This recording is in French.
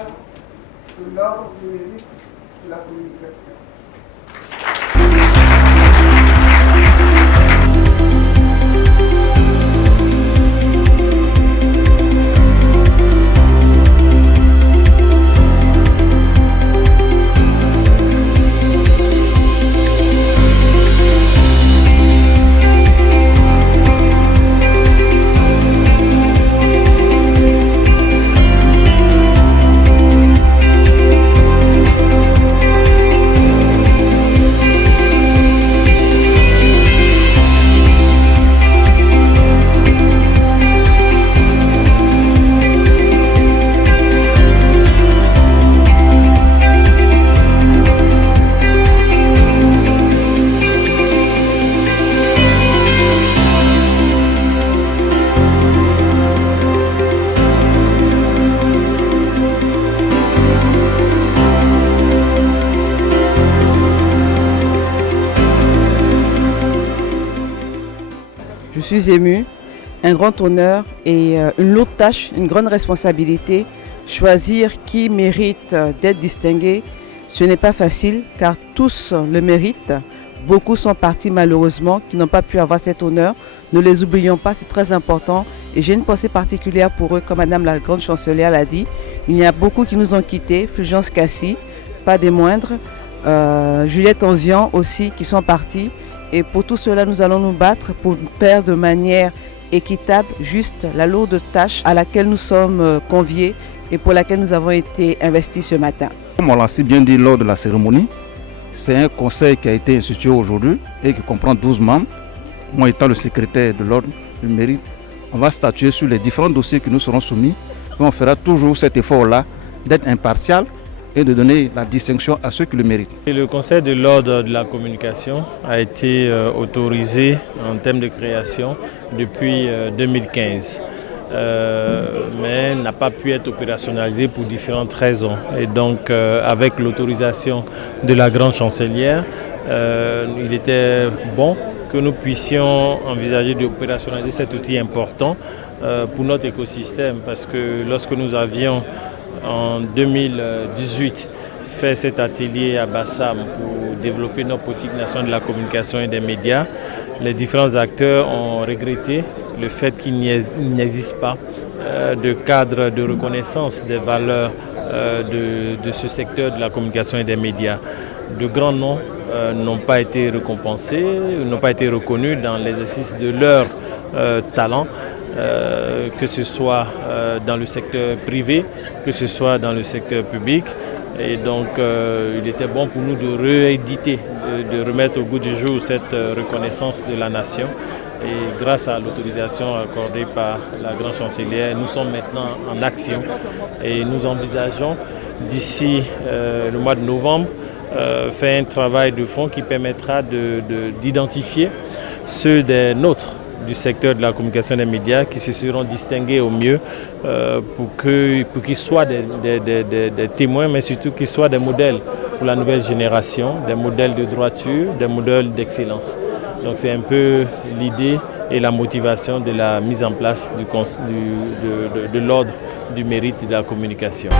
honneur de l'ordre du mérite de la communication. Je suis émue, un grand honneur et une lourde tâche, une grande responsabilité. Choisir qui mérite d'être distingué, ce n'est pas facile car tous le méritent. Beaucoup sont partis malheureusement qui n'ont pas pu avoir cet honneur. Ne les oublions pas, c'est très important. Et j'ai une pensée particulière pour eux, comme Madame la Grande Chancelière l'a dit. Il y a beaucoup qui nous ont quittés, Fulgence Cassi, pas des moindres, Juliette Anzian aussi qui sont partis. Et pour tout cela, nous allons nous battre pour faire de manière équitable, juste la lourde tâche à laquelle nous sommes conviés et pour laquelle nous avons été investis ce matin. Comme on l'a si bien dit lors de la cérémonie, c'est un conseil qui a été institué aujourd'hui et qui comprend 12 membres. Moi étant le secrétaire de l'ordre du mérite, on va statuer sur les différents dossiers qui nous seront soumis et on fera toujours cet effort-là d'être impartial et de donner la distinction à ceux qui le méritent. Le Conseil de l'ordre de la communication a été autorisé en termes de création depuis 2015, mais n'a pas pu être opérationnalisé pour différentes raisons. Et donc avec l'autorisation de la Grande Chancelière, il était bon que nous puissions envisager d'opérationnaliser cet outil important pour notre écosystème, parce que lorsque nous avions en 2018 fait cet atelier à Bassam pour développer notre politique nationale de la communication et des médias, les différents acteurs ont regretté le fait qu'il n'existe pas de cadre de reconnaissance des valeurs de ce secteur de la communication et des médias. De grands noms n'ont pas été récompensés, n'ont pas été reconnus dans l'exercice de leur talent. Que ce soit dans le secteur privé, que ce soit dans le secteur public. Et donc il était bon pour nous de rééditer, de remettre au goût du jour cette reconnaissance de la nation. Et grâce à l'autorisation accordée par la Grande Chancelière, nous sommes maintenant en action et nous envisageons d'ici le mois de novembre faire un travail de fond qui permettra d'identifier ceux des nôtres du secteur de la communication et des médias qui se seront distingués au mieux pour qu'ils soient des témoins, mais surtout qu'ils soient des modèles pour la nouvelle génération, des modèles de droiture, des modèles d'excellence. Donc c'est un peu l'idée et la motivation de la mise en place de l'ordre du mérite de la communication.